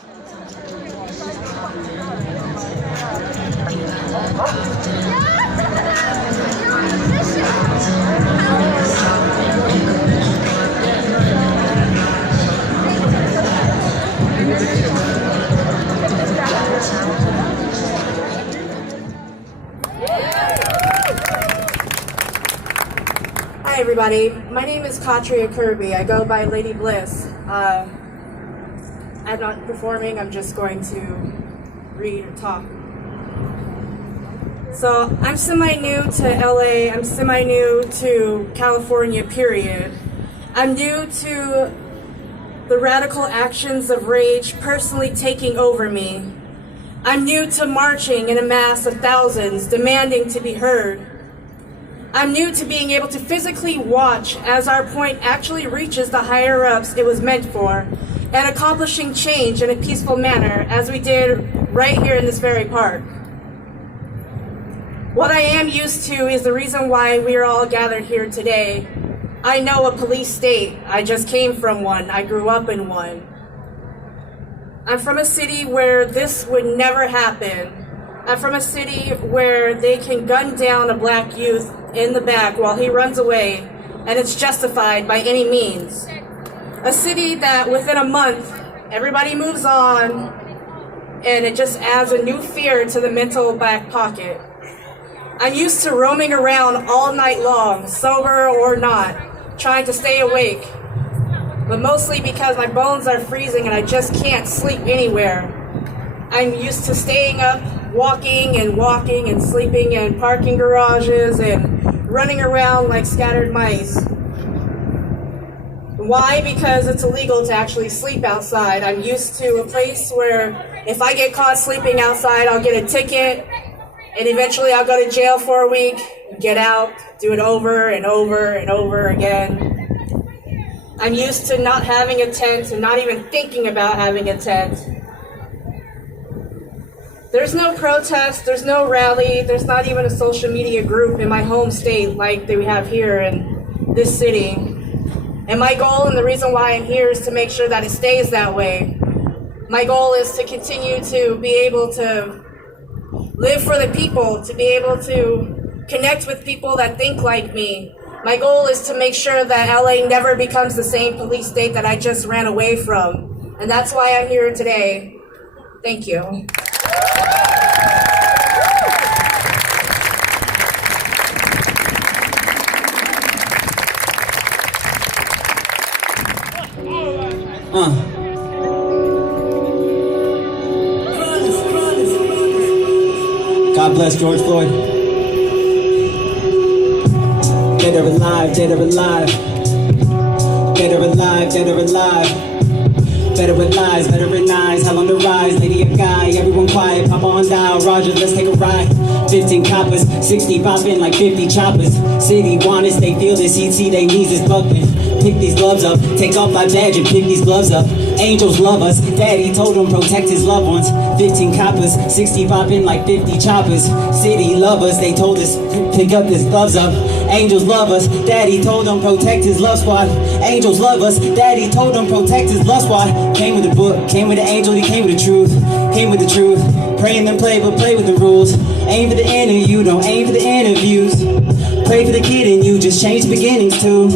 Hi everybody, my name is Katria Kirby. I go by Lady Bliss. I'm not performing, I'm just going to read or talk. So I'm semi-new to LA, I'm semi-new to California, period. I'm new to the radical actions of rage personally taking over me. I'm new to marching in a mass of thousands, demanding to be heard. I'm new to being able to physically watch as our point actually reaches the higher-ups it was meant for, and accomplishing change in a peaceful manner, as we did right here in this very park. What I am used to is the reason why we are all gathered here today. I know a police state. I just came from one. I grew up in one. I'm from a city where this would never happen. I'm from a city where they can gun down a black youth in the back while he runs away, and it's justified by any means. A city that within a month, everybody moves on, and it just adds a new fear to the mental back pocket. I'm used to roaming around all night long, sober or not, trying to stay awake, but mostly because my bones are freezing and I just can't sleep anywhere. I'm used to staying up, walking and sleeping in parking garages and running around like scattered mice. Why? Because it's illegal to actually sleep outside. I'm used to a place where if I get caught sleeping outside, I'll get a ticket, and eventually I'll go to jail for a week, get out, do it over and over and over again. I'm used to not having a tent and not even thinking about having a tent. There's no protest, there's no rally, there's not even a social media group in my home state like we have here in this city. And my goal and the reason why I'm here is to make sure that it stays that way. My goal is to continue to be able to live for the people, to be able to connect with people that think like me. My goal is to make sure that LA never becomes the same police state that I just ran away from. And that's why I'm here today. Thank you. God bless George Floyd. Dead or alive, dead or alive. Dead or alive, dead or alive. Better with lies, better with knives, hell on the rise, lady a guy, everyone quiet, pop on dial, Roger, let's take a ride. 15 coppers, 60 popping like 50 choppers. City want us, they feel this, he'd see they knees is buckling. Pick these gloves up, take off my badge and pick these gloves up. Angels love us, daddy told them protect his loved ones. 15 coppers, 60 popping like 50 choppers. City love us, they told us pick up his gloves up. Angels love us, daddy told them protect his love squad. Angels love us, daddy told them protect his love squad. Came with the book, came with the angel, he came with the truth. Came with the truth, pray and then play, but play with the rules. Aim for the interview, don't aim for the interviews. Pray for the kid in you, just change the beginnings too.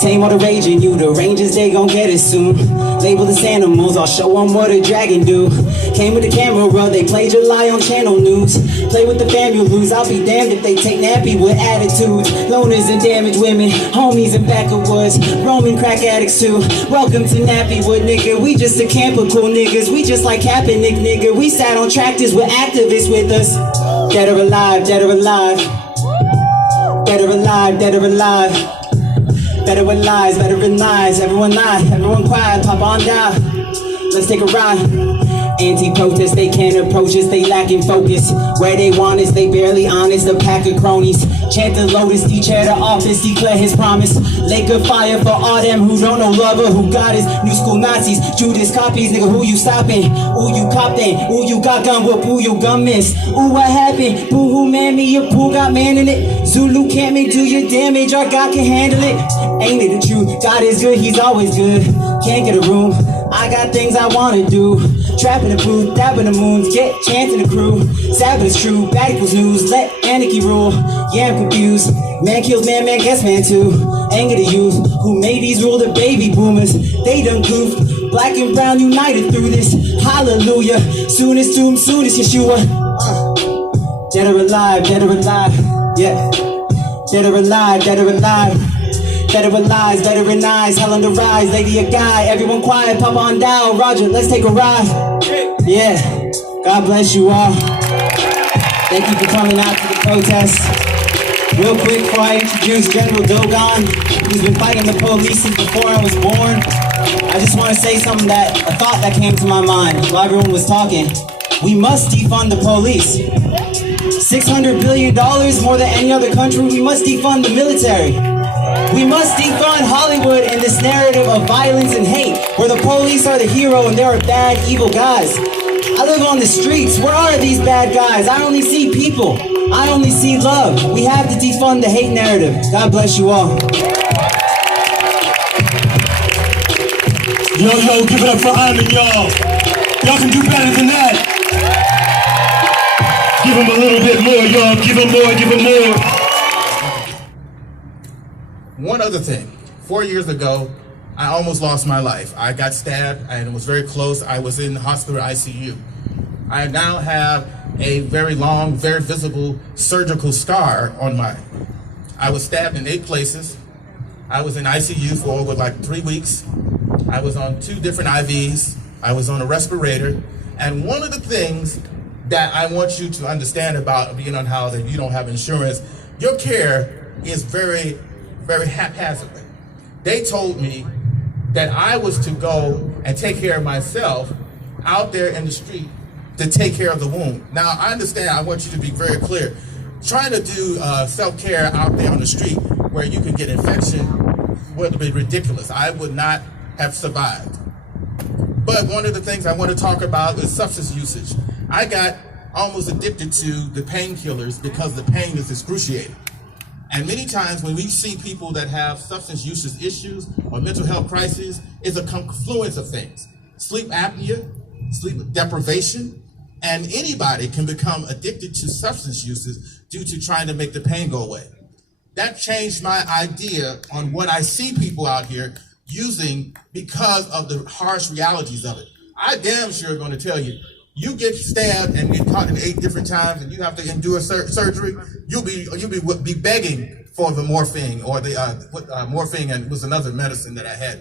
Tame all the rage in you, the rangers, they gon' get it soon. Label this animals, I'll show them what a dragon do. Came with the camera, they played your lie on channel news. Play with the fam, you lose, I'll be damned if they take nappy with attitudes. Loners and damaged women, homies in backwoods, Roman crack addicts too. Welcome to Nappywood, nigga, we just a camp of cool niggas. We just like Kaepernick, nigga, we sat on tractors with activists with us. Dead or alive, dead or alive. Dead or alive, dead or alive. Better with lies, better with lies. Everyone lie, everyone quiet, pop on down. Let's take a ride. Anti-protest, they can't approach us, they lacking focus. Where they want us, they barely honest, a pack of cronies. Chant the lotus, chair the office, declare his promise. Lake of fire for all them who don't know love or who got us. New school Nazis, Judas copies, nigga, who you stopping? Ooh, you copped in, ooh, you got gun, whoop, ooh, you gun miss. Ooh, what happened? Boo, who man me, your pool got man in it. Zulu can't make do your damage, our God can handle it. Ain't it the truth? God is good, he's always good. Can't get a room, I got things I wanna do. Trapping the booth, dabbing the moons, get chanting the crew. Sabbath is true, bad equals news, let anarchy rule. Yeah, I'm confused. Man kills man, man gets man too. Anger the youth who made these rule the baby boomers. They done goofed. Black and brown united through this. Hallelujah. Soonest tomb, soonest Yeshua. Dead or alive, dead or alive. Yeah. Dead or alive, dead or alive. Better with lies, better in eyes, hell on the rise, lady a guy, everyone quiet, pop on down, Roger, let's take a ride. Yeah, God bless you all. Thank you for coming out to the protest. Real quick before I introduce General Dogon, who's been fighting the police since before I was born, I just want to say something a thought that came to my mind while everyone was talking. We must defund the police. $600 billion, more than any other country, we must defund the military. We must defund Hollywood and this narrative of violence and hate, where the police are the hero and there are bad, evil guys. I live on the streets. Where are these bad guys? I only see people. I only see love. We have to defund the hate narrative. God bless you all. Yo, give it up for Iman, y'all. Y'all can do better than that. Give him a little bit more, y'all. Give him more, give him more. One other thing, 4 years ago, I almost lost my life. I got stabbed and it was very close. I was in the hospital ICU. I now have a very long, very visible surgical scar on I was stabbed in 8 places. I was in ICU for over like 3 weeks. I was on 2 different IVs. I was on a respirator. And one of the things that I want you to understand about being unhoused and you don't have insurance, your care is very haphazardly. They told me that I was to go and take care of myself out there in the street to take care of the wound. Now, I understand, I want you to be very clear. Trying to do self-care out there on the street where you can get infection would be ridiculous. I would not have survived. But one of the things I want to talk about is substance usage. I got almost addicted to the painkillers because the pain is excruciating. And many times when we see people that have substance use issues or mental health crises, it's a confluence of things. Sleep apnea, sleep deprivation, and anybody can become addicted to substance uses due to trying to make the pain go away. That changed my idea on what I see people out here using because of the harsh realities of it. I damn sure going to tell you, you get stabbed and get caught in 8 different times and you have to endure surgery, you'll be begging for the morphine or the morphine, and was another medicine that I had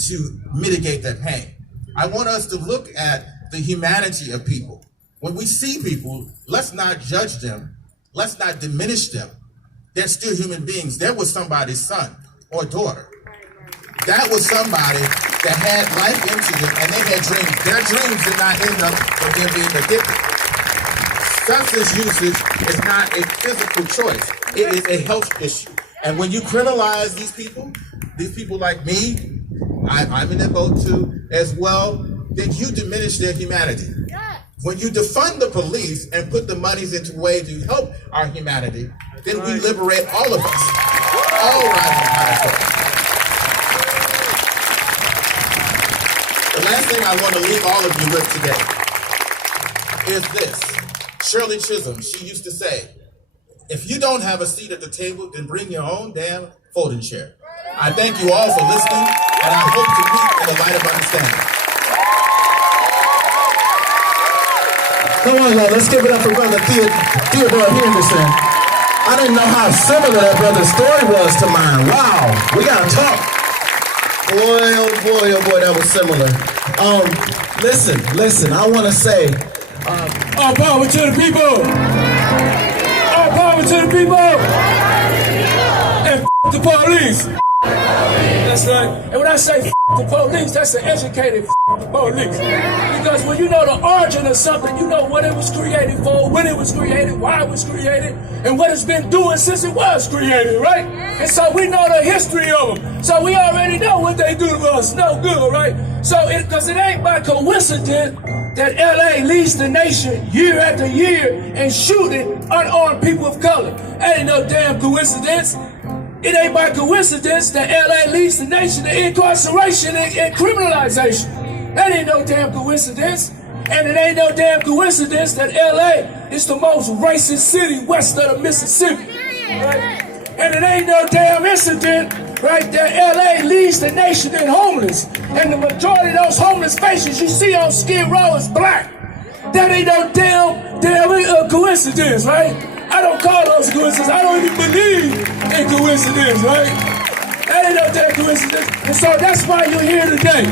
to mitigate that pain. I want us to look at the humanity of people. When we see people, let's not judge them. Let's not diminish them. They're still human beings. There was somebody's son or daughter. That was somebody that had life into them and they had dreams. Their dreams did not end up with them being addicted. Substance usage is not a physical choice. It is a health issue. And when you criminalize these people like me, I'm in that boat too as well, then you diminish their humanity. When you defund the police and put the monies into a way to help our humanity, then we liberate all of us. All rising high. The last thing I want to leave all of you with today is this. Shirley Chisholm, she used to say, if you don't have a seat at the table, then bring your own damn folding chair. I thank you all for listening, and I hope to meet in the light of understanding. Come on, y'all, let's give it up for Brother Theodore Henderson. I didn't know how similar that brother's story was to mine. Wow, we gotta talk. Boy, oh boy, that was similar. Listen, I want to say, all power to the people. All power to the people. And f*** the police. That's right. And when I say f*** the police, that's the educated f*** the police. Because when you know the origin of something, you know what it was created for, when it was created, why it was created, and what it's been doing since it was created, right? And so we know the history of them. So we already know what they do to us. No good, right? So because it ain't by coincidence that LA leads the nation year after year in shooting unarmed people of color. Ain't no damn coincidence. It ain't by coincidence that LA leads the nation in incarceration and criminalization. That ain't no damn coincidence. And it ain't no damn coincidence that LA is the most racist city west of the Mississippi. Right? And it ain't no damn incident, right, that LA leads the nation in homeless. And the majority of those homeless faces you see on Skid Row is black. That ain't no damn coincidence, right? I don't call those coincidences. I don't even believe in coincidence, right? That ain't no damn coincidence. And so that's why you're here today.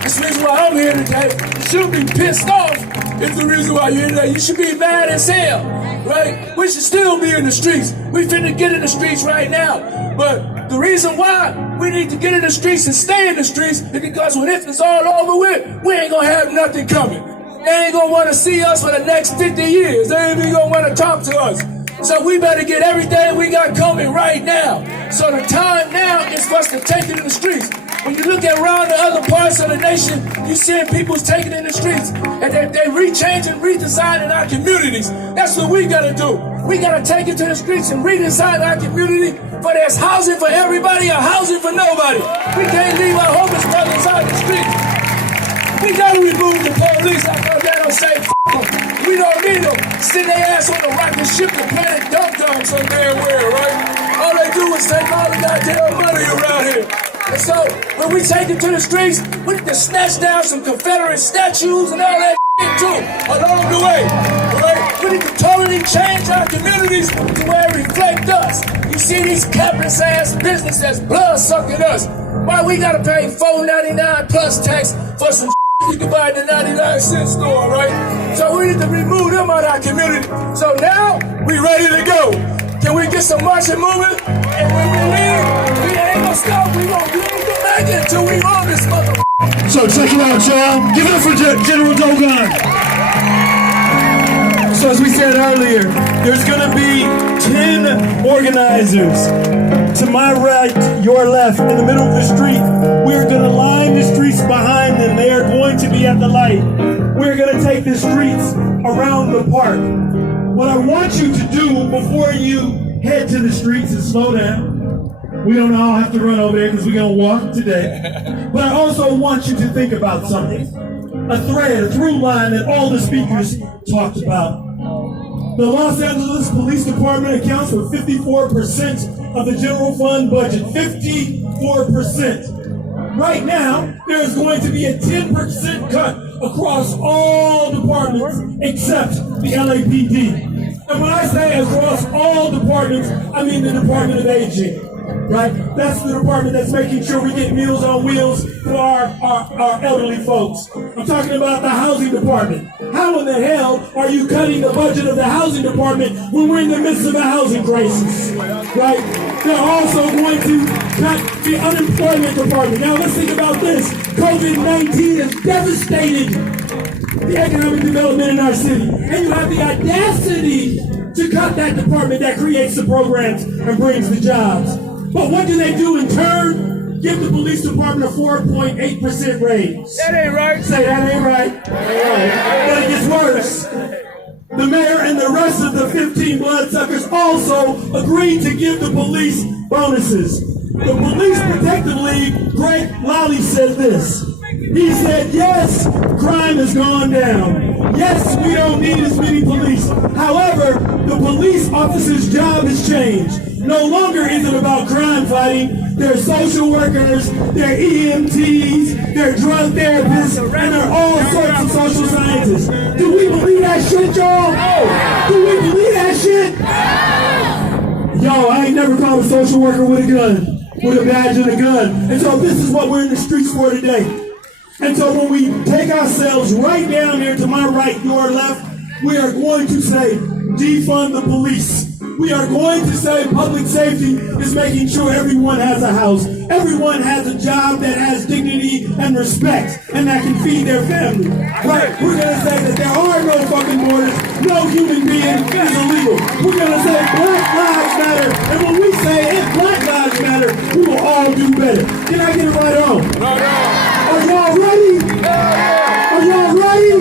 That's the reason why I'm here today. You shouldn't be pissed off if the reason why you're here today. You should be mad as hell, right? We should still be in the streets. We finna get in the streets right now. But the reason why we need to get in the streets and stay in the streets is because when it's all over with, we ain't gonna have nothing coming. They ain't gonna wanna see us for the next 50 years. They ain't even gonna wanna talk to us. So we better get everything we got coming right now. So the time now is for us to take it in the streets. When you look around the other parts of the nation, you seeing people's taking it in the streets. And they re-changing, redesigning our communities. That's what we gotta do. We gotta take it to the streets and redesign our community, for there's housing for everybody or housing for nobody. We can't leave our homeless brothers out the streets. We gotta remove the police. I know they don't say f*** them. We don't need them. Send their ass on a rocket ship to planet Dum-Dum some damn where, right? All they do is take all the goddamn money around here. And so, when we take it to the streets, we need to snatch down some Confederate statues and all that shit too, along the way, right? We need to totally change our communities to where it reflect us. You see these capitalist ass businesses blood sucking us. Why we gotta pay $4.99 plus tax for some you can buy at the 99-cent store, right? So we need to remove them out of our community. So now, we ready to go. Can we get some marching moving? And when we leave, we ain't gonna stop. We ain't gonna make it until we own this motherfucker. So check it out, y'all. Give it up for General Dogon. So as we said earlier, there's gonna be 10 organizers. To my right, your left, in the middle of the street. We're gonna line the streets behind them. They are going to be at the light. We're gonna take the streets around the park. What I want you to do before you head to the streets is slow down. We don't all have to run over there because we're gonna walk today. But I also want you to think about something. A thread, a through line that all the speakers talked about. The Los Angeles Police Department accounts for 54% of the general fund budget. 54%. Right now, there is going to be a 10% cut across all departments except the LAPD. And when I say across all departments, I mean the Department of Aging. Right? That's the department that's making sure we get Meals on Wheels for our elderly folks. I'm talking about the housing department. How in the hell are you cutting the budget of the housing department when we're in the midst of a housing crisis? Right? They're also going to cut the unemployment department. Now let's think about this. COVID-19 has devastated the economic development in our city. And you have the audacity to cut that department that creates the programs and brings the jobs. But what do they do in turn? Give the police department a 4.8% raise. That ain't right. Say that ain't right. But it gets worse. The mayor and the rest of the 15 bloodsuckers also agreed to give the police bonuses. The Police Protective League, Greg Lally, said this. He said, yes, crime has gone down. Yes, we don't need as many police. However, the police officer's job has changed. No longer is it about crime fighting. They're social workers, they're EMTs, they're drug therapists, and they're all sorts of social scientists. Do we believe that shit, y'all? Do we believe that shit? Yo, I ain't never called a social worker with a gun, with a badge and a gun. And so this is what we're in the streets for today. And so when we take ourselves right down here to my right, your left, we are going to say, defund the police. We are going to say public safety is making sure everyone has a house. Everyone has a job that has dignity and respect and that can feed their family. Right? We're going to say that there are no fucking borders. No human being is illegal. We're going to say Black Lives Matter. And when we say if Black Lives Matter, we will all do better. Can I get it right on? Are y'all ready? Are y'all ready?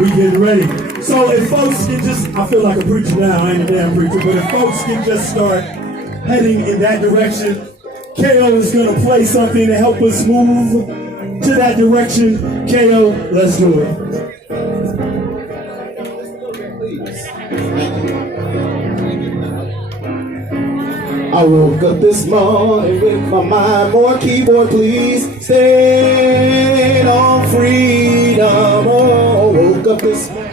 We getting ready. So if folks can just, I feel like a preacher now, I ain't a damn preacher, but if folks can just start heading in that direction, KO is going to play something to help us move to that direction. KO, let's do it. I woke up this morning with my mind, more keyboard please, stand on freedom. Oh, woke up this morning.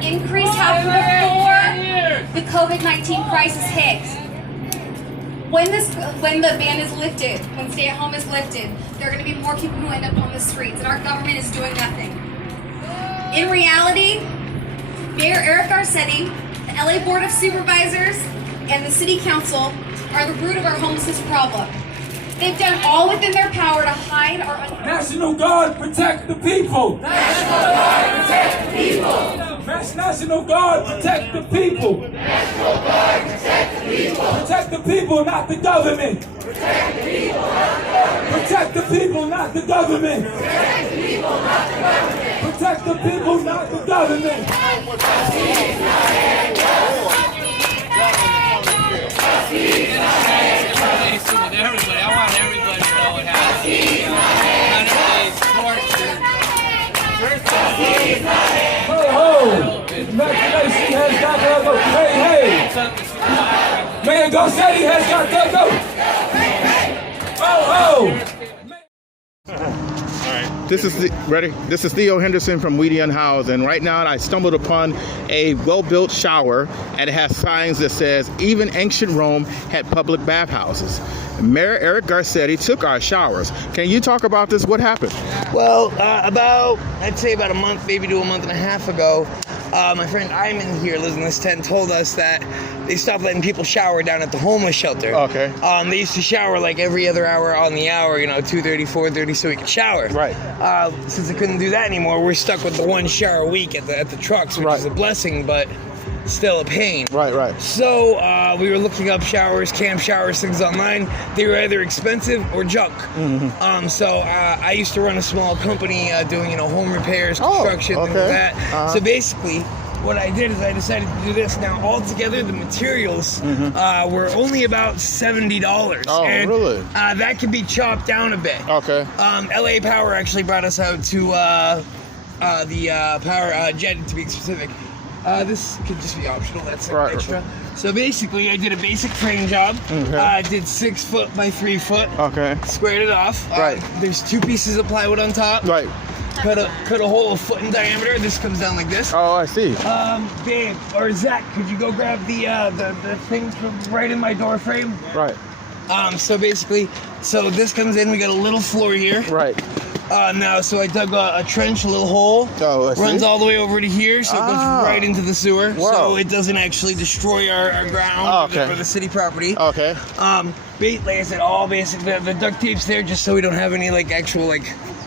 Increase happened before the COVID-19 crisis hit. When the ban is lifted, when stay-at-home is lifted, there are going to be more people who end up on the streets, and our government is doing nothing. In reality, Mayor Eric Garcetti, the LA Board of Supervisors, and the City Council are the root of our homelessness problem. They've done all within their power to hide our... National Guard, protect the people! National Guard, protect the people! National Guard, protect the people! National Guard, protect the people! Protect the people, not the government! Protect the people, not the government! Protect the people, not the government! Protect the people, not the government! Protect the people, not the government! Everybody, I want everybody to know what happened. 100 days torture. Ho ho! Imagination has got to go. Hey, hey! Mayor Garcetti has got to go. Ho ho! This is Theo Henderson from Unhoused, and right now I stumbled upon a well-built shower, and it has signs that says even ancient Rome had public bathhouses. Mayor Eric Garcetti took our showers. Can you talk about this? What happened? Well, I'd say about a month, maybe to a month and a half ago, my friend Iman here, lives in this tent, told us that they stopped letting people shower down at the homeless shelter. Okay. They used to shower like every other hour on the hour, 2:30, 4:30, so we could shower. Right. Since they couldn't do that anymore, we're stuck with the one shower a week at the trucks, which is a blessing, but still a pain. Right. So we were looking up showers, camp showers, things online. They were either expensive or junk. Mm-hmm. So I used to run a small company doing home repairs, construction, things like that. So basically, what I did is I decided to do this. Now, altogether, the materials were only about $70. Oh, and, really? That could be chopped down a bit. Okay. LA Power actually brought us out to the power jet, to be specific. This could just be optional. That's extra. So basically, I did a basic frame job. I did 6 foot by 3 foot. Okay. Squared it off. Right. There's 2 pieces of plywood on top. Right. Cut a hole a foot in diameter. This comes down like this. Oh, I see. Babe, or Zach, could you go grab the thing from right in my door frame? Right. So basically, this comes in. We got a little floor here. Right. Now, so I dug a trench, a little hole. Oh, I see. Runs all the way over to here, so it goes right into the sewer. Wow. So it doesn't actually destroy our ground or the city property. Okay. Like I said, all basic. The duct tape's there just so we don't have any actual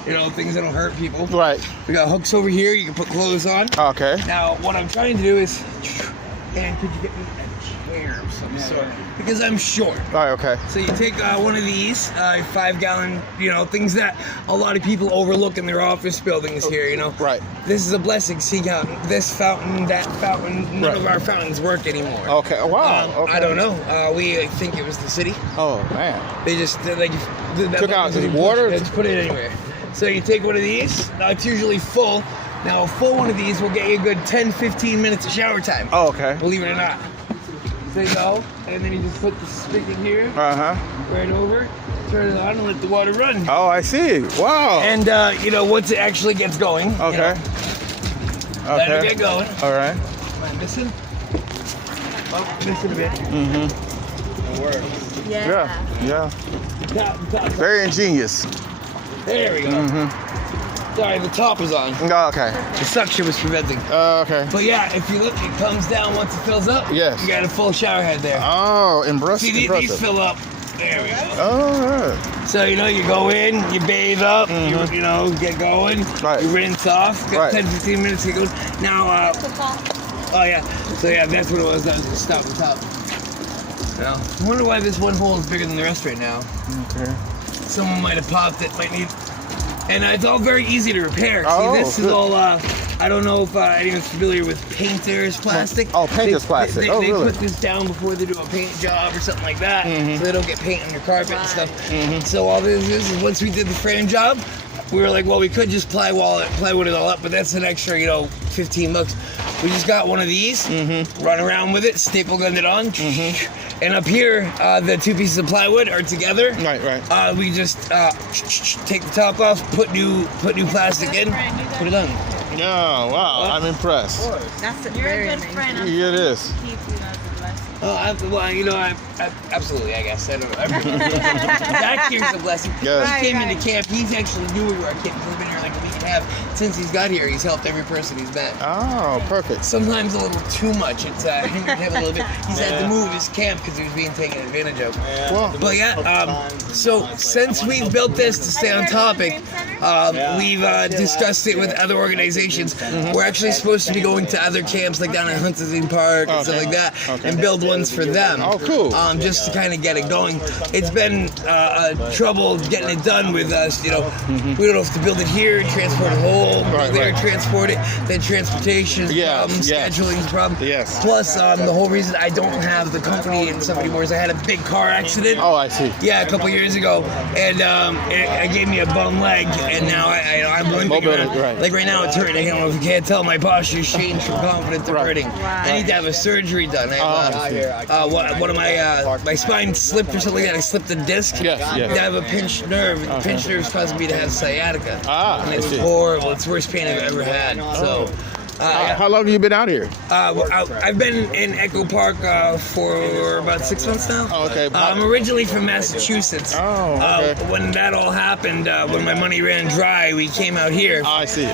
you know, things that don't hurt people. Right. We got hooks over here. You can put clothes on. Okay. Now, what I'm trying to do is, and could you get me a chair of some sort? Because I'm short. All right. Okay. So you take one of these 5-gallon, you know, things that a lot of people overlook in their office buildings here, you know. Right. This is a blessing. See, this fountain, that fountain, none of our fountains work anymore. Okay. Oh, wow. Okay. I don't know. We think it was the city. Oh man. They just Took out the water? Just put it anywhere. So you take one of these. Now it's usually full. Now a full one of these will get you a good 10-15 minutes of shower time. Oh, okay. Believe it or not. There you go. And then you just put the spigot here. Uh-huh. Right over. Turn it on and let the water run. Oh, I see. Wow. And you know, once it actually gets going. Okay. Let it get going. All right. Am I missing? Oh, missing a bit. Mm-hmm. It works. Yeah. Very ingenious. There we go. Mm-hmm. Sorry, the top was on. Oh, okay. The suction was preventing. Okay. But yeah, if you look, it comes down once it fills up. Yes. You got a full shower head there. Oh, impressive. See, these fill up. There we go. Oh, right. So, you know, you go in, you bathe up, you know, get going. Right. You rinse off. Got Right. 10-15 minutes to go. Now, oh yeah. So yeah, that's what it was. That was just stop the top. Now, I wonder why this one hole is bigger than the rest right now. Okay. Someone might have popped it, might need. And it's all very easy to repair. Oh, See, this is good. all, I don't know if anyone's familiar with painter's plastic. Oh, painter's plastic. They, Oh, they really? put this down before they do a paint job or something like that, so they don't get paint on your carpet and stuff. So all this is once we did the frame job, we were like, well, we could just plywood it all up, but that's an extra, you know, $15. We just got one of these, run around with it, staple gunned it on, and up here, the two pieces of plywood are together. Right. We just take the top off, put new plastic in, put it on. Yeah, wow. I'm impressed. That's very good friend. It is. Oh, well, you know, absolutely, I guess. I don't know. Back here's a blessing. Yes. He came into camp. He's actually new to our camp. He's been here like a week and a half. Since he's got here, he's helped every person he's met. Oh, perfect. Sometimes a little too much. It's him and him a little bit. He's had to move his camp because he was being taken advantage of. Well, But yeah, so since we've built this to stay on topic, we've discussed it with other organizations. We're actually supposed to be going to other camps like down at Huntington Park and stuff like that and build ones for them. Oh, cool. Just to kind of get it going. It's been trouble getting it done with us, you know. We don't have to build it here, transport it whole, Right, there, right. transport it, then transportation is a Yes, problem, yes. scheduling is a problem. Yes. Plus, the whole reason I don't have the company and stuff anymore is I had a big car accident. Oh, I see. Yeah, a couple years ago, and it gave me a bum leg, and now I'm limping Mobility, around. right. Like right now, it's hurting. I don't know if you can't tell. My posture's changed from confident to hurting. I need to have a surgery done. I have, one of my spine slipped or something like that. I slipped a disc. Yes. I have a pinched nerve. And the pinched nerve is causing me to have sciatica. And it's I see. horrible. It's the worst pain I've ever had. So. How long have you been out here? I've been in Echo Park for about 6 months now. Oh, okay. I'm originally from Massachusetts. Oh, okay. When that all happened, when my money ran dry, we came out here. Oh, I see.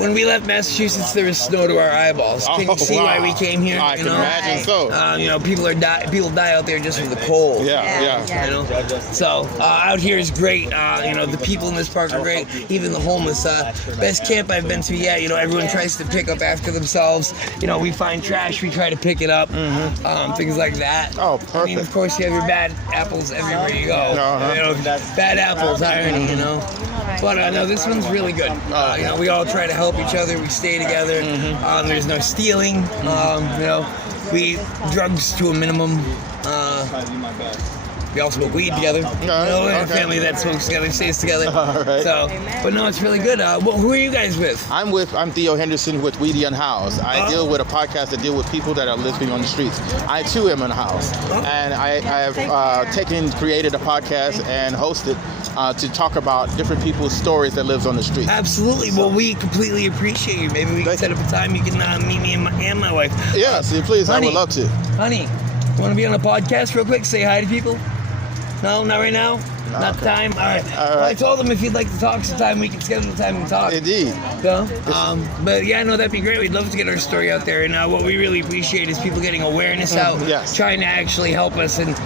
When we left Massachusetts, there was snow to our eyeballs. Can you see why we came here? I can imagine so. You know, people die out there just from the cold. Yeah. You know, so out here is great. You know, the people in this park are great. Even the homeless. Best camp I've been to yet. You know, everyone tries to pick up after themselves. You know, we find trash, we try to pick it up. Things like that. Oh, perfect. I mean, of course, you have your bad apples everywhere you go. You know, bad apples, irony. You know, but no, this one's really good. You know, we all try to help each other. We stay together. There's no stealing. You know, we drugs to a minimum. We all smoke weed together. You know, we're a family that smokes together, stays together. All right. So, but no, it's really good. Well, who are you guys with? I'm Theo Henderson with We the Unhoused. I deal with a podcast that deal with people that are living on the streets. I too am unhoused, and I have created a podcast and hosted to talk about different people's stories that lives on the street. Absolutely. Well, we completely appreciate you. Maybe we can set up a time you can meet me and my wife. Yes, please. Honey, I would love to. Honey, want to be on a podcast real quick? Say hi to people? No, not right now? Not time? All right. Well, I told him if he'd like to talk sometime, we can schedule the time to talk. Indeed. So, but yeah, no, that'd be great. We'd love to get our story out there. And what we really appreciate is people getting awareness out, trying to actually help us. And,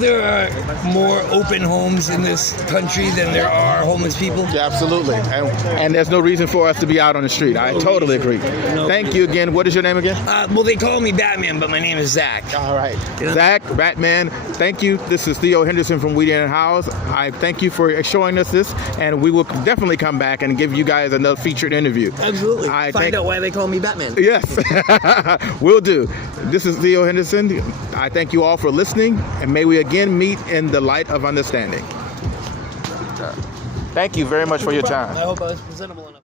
there are more open homes in this country than there are homeless people. Yeah, absolutely. And there's no reason for us to be out on the street. I totally agree. Thank you again. What is your name again? Well, they call me Batman, but my name is Zach. All right. Zach, Batman, thank you. This is Theo Henderson from Unhoused. I thank you for showing us this, and we will definitely come back and give you guys another featured interview. Absolutely. Find out why they call me Batman. Yes, will do. This is Theo Henderson. I thank you all for listening, and may we again meet in the light of understanding. Thank you very much for your time. I hope I was presentable enough.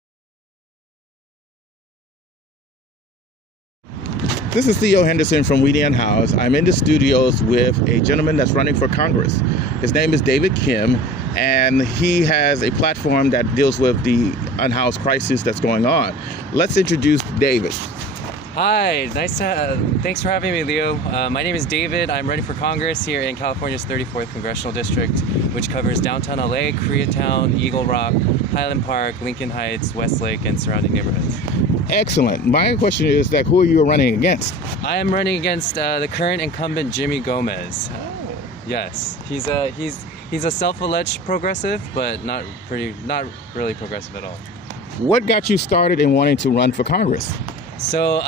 This is Theo Henderson from Unhoused. I'm in the studios with a gentleman that's running for Congress. His name is David Kim, and he has a platform that deals with the unhoused crisis that's going on. Let's introduce David. Hi, thanks for having me, Leo. My name is David. I'm running for Congress here in California's 34th Congressional District, which covers downtown LA, Koreatown, Eagle Rock, Highland Park, Lincoln Heights, Westlake, and surrounding neighborhoods. Excellent. My question is that who are you running against? I am running against the current incumbent, Jimmy Gomez. Oh. Yes, he's a self-alleged progressive, but not really progressive at all. What got you started in wanting to run for Congress? So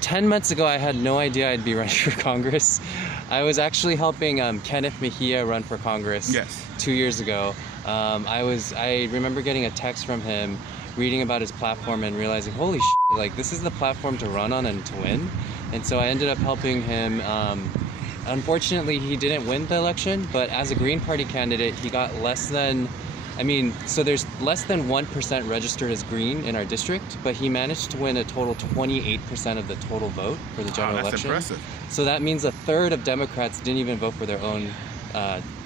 10 months ago, I had no idea I'd be running for Congress. I was actually helping Kenneth Mejia run for Congress 2 years ago. I remember getting a text from him, reading about his platform and realizing, holy shit, like this is the platform to run on and to win. And so I ended up helping him. Unfortunately, he didn't win the election, but as a Green Party candidate, he got there's less than 1% registered as Green in our district, but he managed to win a total 28% of the total vote for the general election. Impressive. So that means a third of Democrats didn't even vote for their own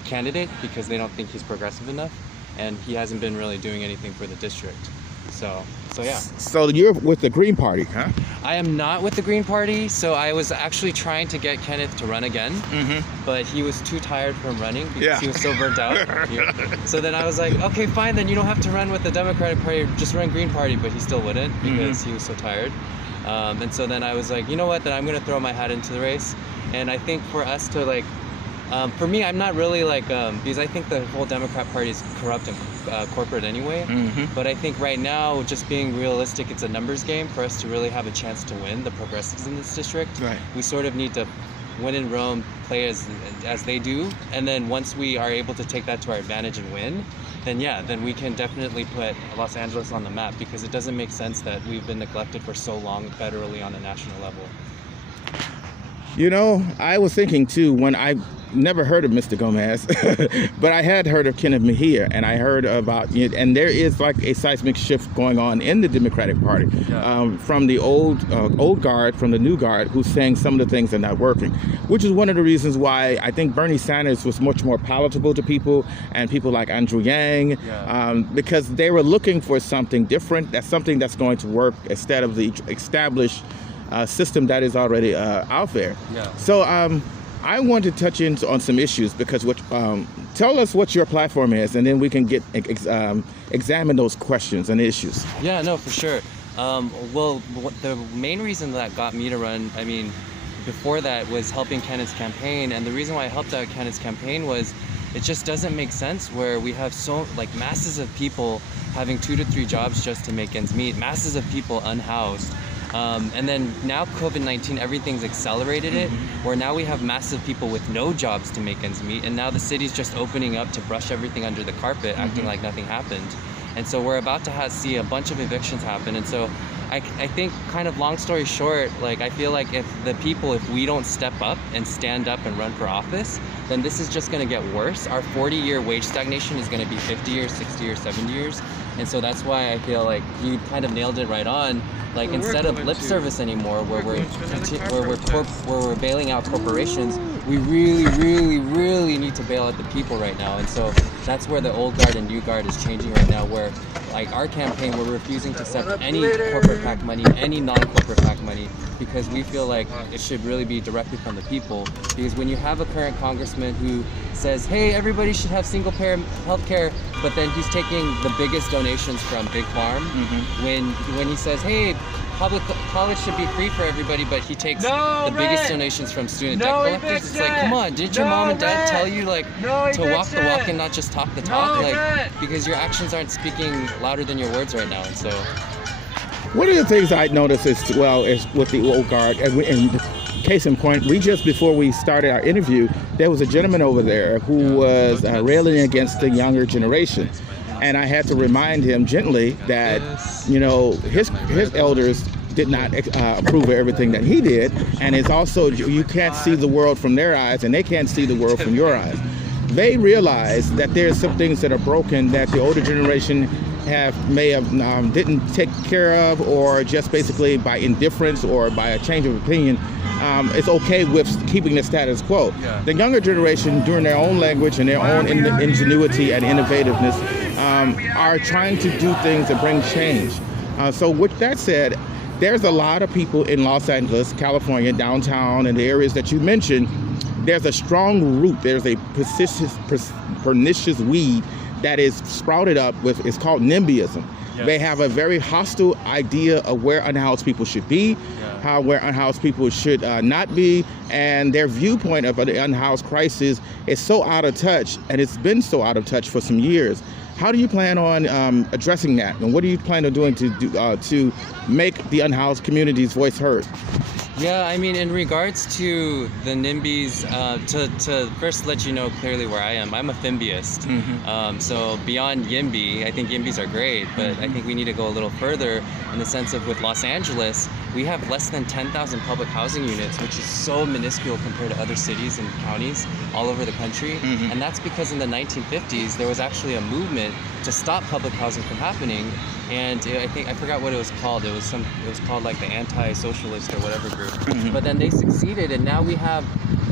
candidate because they don't think he's progressive enough, and he hasn't been really doing anything for the district. So yeah. So you're with the Green Party, huh? I am not with the Green Party, so I was actually trying to get Kenneth to run again, but he was too tired from running because he was so burnt out. So then I was like, okay, fine, then you don't have to run with the Democratic Party, just run Green Party, but he still wouldn't because he was so tired. And so then I was like, you know what, then I'm going to throw my hat into the race. And I think for us to for me, I'm not really because I think the whole Democrat Party is corrupt and corporate anyway. But I think right now, just being realistic, it's a numbers game for us to really have a chance to win the progressives in this district. Right. We sort of need to win in Rome, play as they do, and then once we are able to take that to our advantage and win, then we can definitely put Los Angeles on the map, because it doesn't make sense that we've been neglected for so long federally on a national level. You know, I was thinking too, when I never heard of Mr. Gomez, but I had heard of Kenneth Mejia, and I heard about it, and there is like a seismic shift going on in the Democratic Party, from the old guard, from the new guard, who's saying some of the things are not working, which is one of the reasons why I think Bernie Sanders was much more palatable to people, and people like Andrew Yang, because they were looking for something different, something that's going to work instead of the established system that is already out there. So I want to touch on some issues, because tell us what your platform is, and then we can examine those questions and issues. Yeah, no, for sure. Well, the main reason that got me to run, before that, was helping Kenneth's campaign. And the reason why I helped out Kenneth's campaign was it just doesn't make sense where we have masses of people having 2 to 3 jobs just to make ends meet, masses of people unhoused. And then now COVID-19, everything's accelerated it, where now we have massive people with no jobs to make ends meet, and now the city's just opening up to brush everything under the carpet, acting like nothing happened. And so we're about to see a bunch of evictions happen. And so I think, kind of long story short, I feel like if we don't step up and stand up and run for office, then this is just going to get worse. Our 40-year wage stagnation is going to be 50 years, 60 years, 70 years. And so that's why I feel like you kind of nailed it right on. Instead of lip service anymore, where we're bailing out corporations, we really, really, really need to bail out the people right now. And so That's where the old guard and new guard is changing right now, where like our campaign, we're refusing to accept any corporate PAC money, any non-corporate PAC money, because we feel like it should really be directly from the people. Because when you have a current congressman who says, hey, everybody should have single-payer health care, but then he's taking the biggest donations from Big Farm, when he says, hey, public college should be free for everybody, but he takes the biggest donations from student debt collectors. It's like, come on, did your mom and dad tell you like to walk the walk and not just talk the talk? Like, because your actions aren't speaking louder than your words right now, and so. One of the things I noticed as well is with the old guard, and case in point, just before we started our interview, there was a gentleman over there who was railing against the younger generation. And I had to remind him gently that, you know, his elders did not approve of everything that he did. And it's also, you can't see the world from their eyes, and they can't see the world from your eyes. They realize that there's some things that are broken that the older generation may have didn't take care of, or just basically by indifference or by a change of opinion. It's okay with keeping the status quo. The younger generation, during their own language and their own ingenuity and innovativeness, are trying to do things that bring change. So with that said, there's a lot of people in Los Angeles, California, downtown, and the areas that you mentioned. There's a strong root. There's a pernicious weed that is sprouted up with, it's called NIMBYism. Yes. They have a very hostile idea of where unhoused people should be, where unhoused people should not be, and their viewpoint of the unhoused crisis is so out of touch, and it's been so out of touch for some years. How do you plan on addressing that, and what are you planning on doing to make the unhoused community's voice heard? Yeah, I mean, in regards to the NIMBYs, to first let you know clearly where I am, I'm a FIMBYist. So beyond YIMBY, I think YIMBYs are great, but I think we need to go a little further in the sense of with Los Angeles, we have less than 10,000 public housing units, which is so minuscule compared to other cities and counties all over the country. And that's because in the 1950s, there was actually a movement to stop public housing from happening. And I forgot what it was called. It was called like the anti-socialist or whatever group. But then they succeeded, and now we have,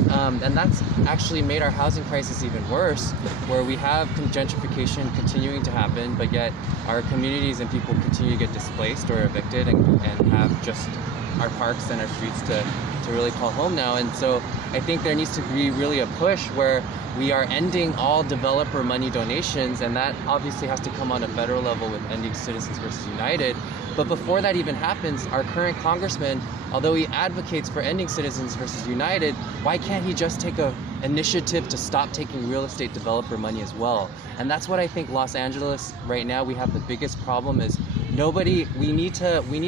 and that's actually made our housing crisis even worse, where we have gentrification continuing to happen, but yet our communities and people continue to get displaced or evicted and have just our parks and our streets to really call home now. And so I think there needs to be really a push where we are ending all developer money donations, and that obviously has to come on a federal level with ending Citizens versus United. But before that even happens, our current congressman, although he advocates for ending Citizens versus United, why can't he just take an initiative to stop taking real estate developer money as well? And that's what I think Los Angeles right now, we have the biggest problem is we need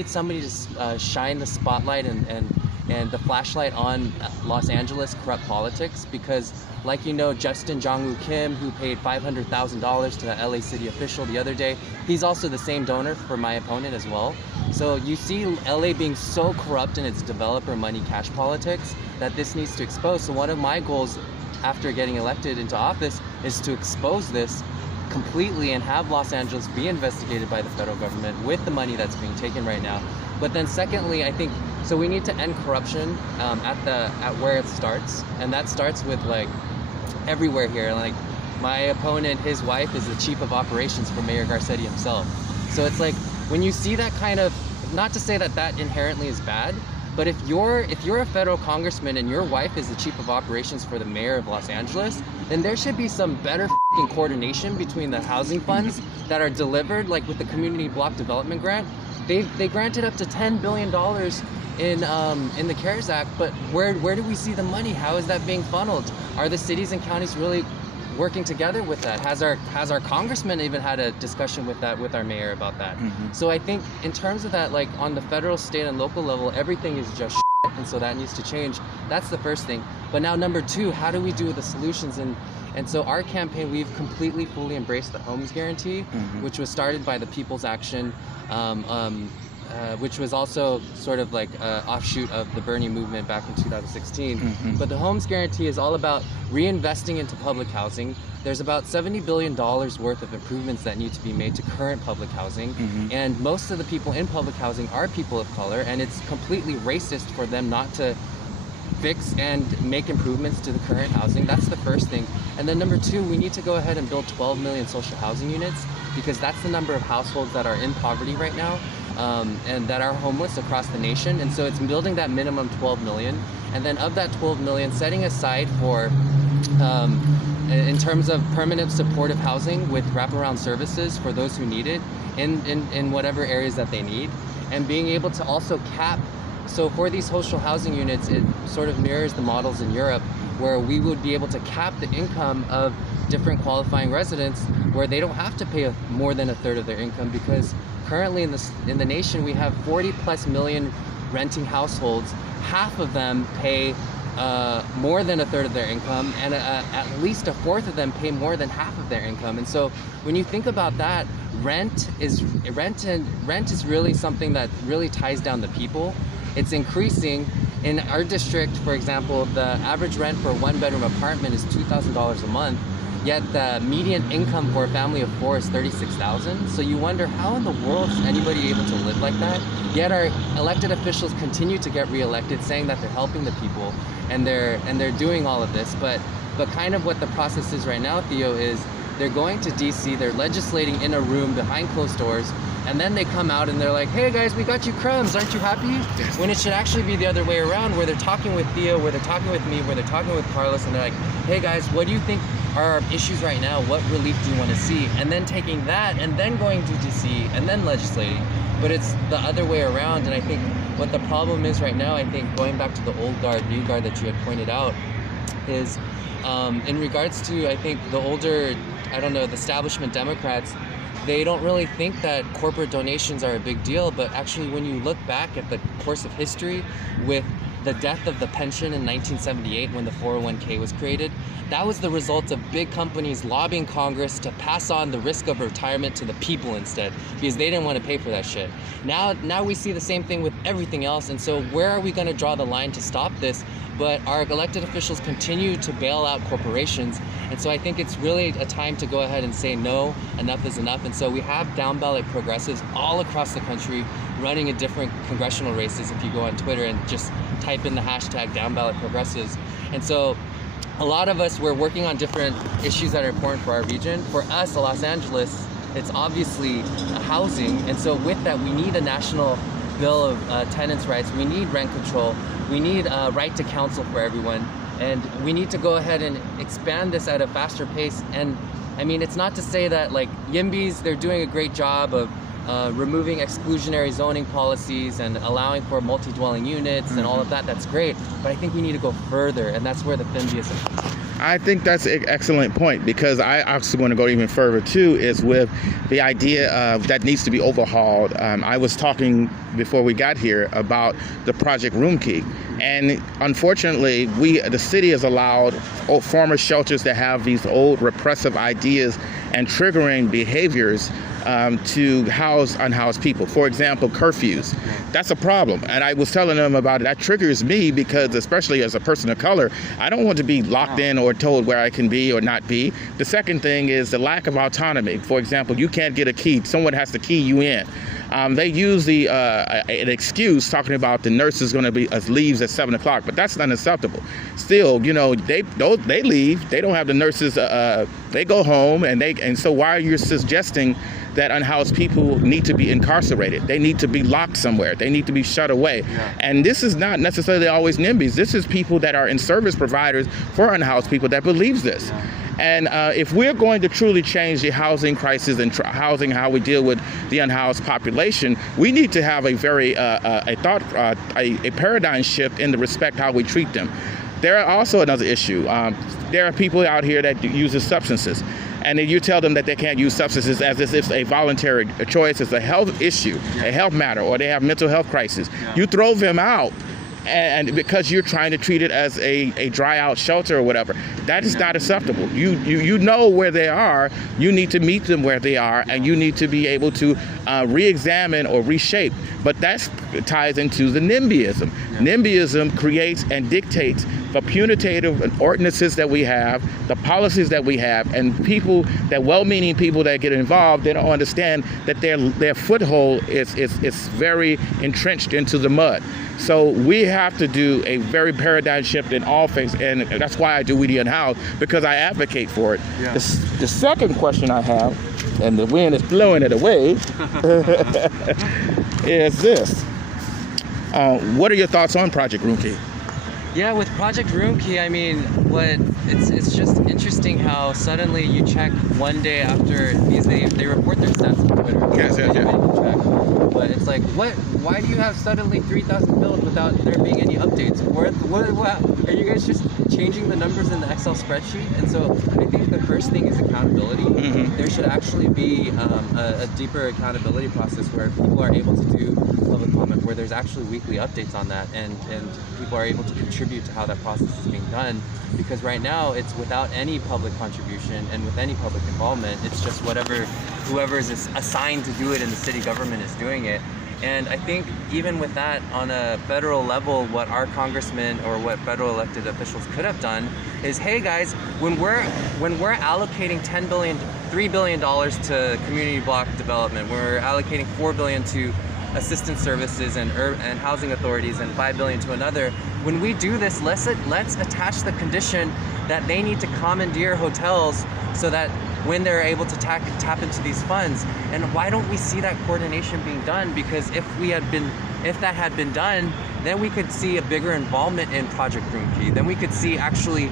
somebody to shine the spotlight and the flashlight on Los Angeles corrupt politics, because like you know, Justin Jong-woo Kim, who paid $500,000 to the LA city official the other day, he's also the same donor for my opponent as well. So you see LA being so corrupt in its developer money cash politics that this needs to expose. So one of my goals after getting elected into office is to expose this completely and have Los Angeles be investigated by the federal government with the money that's being taken right now. But then secondly, I think, so we need to end corruption at where it starts, and that starts with like everywhere here. Like my opponent, his wife is the chief of operations for Mayor Garcetti himself. So it's like when you see that kind of, not to say that inherently is bad, but if you're a federal congressman and your wife is the chief of operations for the mayor of Los Angeles, then there should be some better coordination between the housing funds that are delivered, like with the community block development grant. They granted up to $10 billion in the CARES Act, but where do we see the money? How is that being funneled? Are the cities and counties really working together with that? Has our congressman even had a discussion with our mayor about that? So I think in terms of that, like on the federal, state, and local level, everything is just shit, and so that needs to change. That's the first thing. But now number two, how do we do the solutions? And so our campaign, we've completely, fully embraced the homes guarantee, which was started by the People's Action, which was also sort of like an offshoot of the Bernie movement back in 2016. But the homes guarantee is all about reinvesting into public housing. There's about $70 billion worth of improvements that need to be made to current public housing. And most of the people in public housing are people of color, and it's completely racist for them not to fix and make improvements to the current housing. That's the first thing. And then number two, we need to go ahead and build 12 million social housing units, because that's the number of households that are in poverty right now, and that are homeless across the nation. And so it's building that minimum 12 million. And then of that 12 million, setting aside for, in terms of permanent supportive housing with wraparound services for those who need it in whatever areas that they need, and being able to also cap. So for these social housing units, it sort of mirrors the models in Europe, where we would be able to cap the income of different qualifying residents, where they don't have to pay more than a third of their income, because currently in the nation we have 40 plus million renting households. Half of them pay more than a third of their income, and at least a fourth of them pay more than half of their income. And so when you think about that, rent is really something that really ties down the people. It's increasing. In our district, for example, the average rent for a one-bedroom apartment is $2,000 a month, yet the median income for a family of four is $36,000. So you wonder, how in the world is anybody able to live like that? Yet our elected officials continue to get reelected, saying that they're helping the people and they're doing all of this. But kind of what the process is right now, Theo, is they're going to DC, they're legislating in a room behind closed doors, and then they come out and they're like, hey guys, we got you crumbs, aren't you happy? When it should actually be the other way around, where they're talking with Theo, where they're talking with me, where they're talking with Carlos, and they're like, hey guys, what do you think are our issues right now? What relief do you want to see? And then taking that and then going to DC and then legislating. But it's the other way around. And I think what the problem is right now, I think going back to the old guard, new guard that you had pointed out, is in regards to, I think, the older, I don't know, the establishment Democrats, they don't really think that corporate donations are a big deal. But actually, when you look back at the course of history with the death of the pension in 1978, when the 401k was created, that was the result of big companies lobbying Congress to pass on the risk of retirement to the people instead, because they didn't want to pay for that shit. Now we see the same thing with everything else. And so where are we going to draw the line to stop this? But our elected officials continue to bail out corporations. And so I think it's really a time to go ahead and say, no, enough is enough. And so we have down ballot progressives all across the country running in different congressional races. If you go on Twitter and just type in the hashtag down ballot progressives. And so a lot of us, we're working on different issues that are important for our region. For us, Los Angeles, it's obviously housing. And so with that, we need a national bill of tenants' rights. We need rent control. We need a right to counsel for everyone. And we need to go ahead and expand this at a faster pace. And I mean, it's not to say that like YIMBYs, they're doing a great job of removing exclusionary zoning policies and allowing for multi-dwelling units and all of that. That's great. But I think we need to go further. And that's where the FIMBYism comes in. I think that's an excellent point, because I actually want to go even further too, is with the idea of that needs to be overhauled. I was talking before we got here about the Project Room Key. And unfortunately, the city has allowed former shelters that have these old repressive ideas and triggering behaviors to house unhoused people. For example, curfews. That's a problem. And I was telling them about it. That triggers me because, especially as a person of color, I don't want to be locked in or told where I can be or not be. The second thing is the lack of autonomy. For example, you can't get a key. Someone has to key you in. They use an excuse talking about the nurses going to be leaves at 7 o'clock, but that's unacceptable. Still, you know, they leave. They don't have the nurses. They go home, and so why are you suggesting that unhoused people need to be incarcerated? They need to be locked somewhere. They need to be shut away. Yeah. And this is not necessarily always NIMBYs. This is people that are in service providers for unhoused people that believes this. Yeah. And if we're going to truly change the housing crisis and how we deal with the unhoused population, we need to have a very a paradigm shift in the respect how we treat them. There are also another issue. There are people out here that use substances. And then you tell them that they can't use substances as if it's a voluntary choice, it's a health issue, a health matter, or they have mental health crisis. Yeah. You throw them out, and because you're trying to treat it as a dry out shelter or whatever, that is not acceptable. You know where they are. You need to meet them where they are, and you need to be able to re-examine or reshape. But that ties into the NIMBYism. Yeah. NIMBYism creates and dictates the punitive ordinances that we have, the policies that we have, and people, that well-meaning people that get involved, they don't understand that their foothold is very entrenched into the mud. So we have to do a very paradigm shift in all things, and that's why I do We the Unhoused, because I advocate for it. Yeah. The second question I have, and the wind is blowing it away, is this. What are your thoughts on Project Roomkey? Yeah, with Project Roomkey, I mean, it's just interesting how suddenly you check one day after they report their stats on Twitter. Yes. But it's like, why do you have suddenly 3,000 builds without there being any updates? What are you guys just changing the numbers in the Excel spreadsheet? And so I think the first thing is accountability. Mm-hmm. There should actually be a deeper accountability process where people are able to do public comment, where there's actually weekly updates on that, and people are able to contribute to how that process is being done. Because right now it's without any public contribution and with any public involvement, it's just whoever is assigned to do it in the city government is doing it. And I think even with that, on a federal level, what our congressmen or what federal elected officials could have done is, hey guys, when we're allocating $3 billion to community block development, we're allocating $4 billion to assistance services and housing authorities and $5 billion to another. When we do this, let's attach the condition that they need to commandeer hotels so that when they're able to tap into these funds. And why don't we see that coordination being done? Because if that had been done, then we could see a bigger involvement in Project Roomkey. Then we could see actually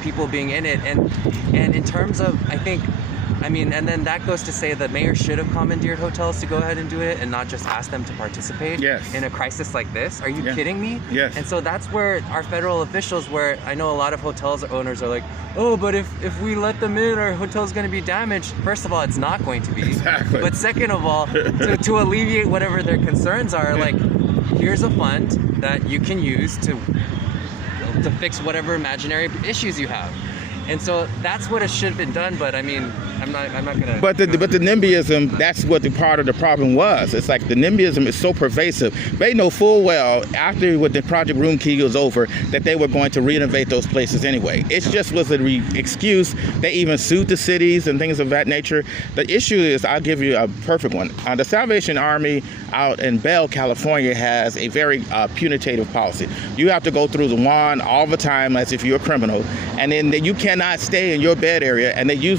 people being in it. And in terms of, and then that goes to say the mayor should have commandeered hotels to go ahead and do it and not just ask them to participate in a crisis like this. Are you kidding me? Yes. And so that's where our federal officials, where I know a lot of hotels owners are like, oh, but if we let them in, our hotel's going to be damaged. First of all, it's not going to be. Exactly. But second of all, to alleviate whatever their concerns are, like, here's a fund that you can use to fix whatever imaginary issues you have. And so that's what it should have been done, but I mean, I'm not gonna. But the NIMBYism, that's what the part of the problem was. It's like the NIMBYism is so pervasive. They know full well after when the Project Roomkey was over that they were going to renovate those places anyway. It just was an excuse. They even sued the cities and things of that nature. The issue is, I'll give you a perfect one. The Salvation Army out in Bell, California has a very punitive policy. You have to go through the wand all the time as if you're a criminal, and then you cannot stay in your bed area, and they usually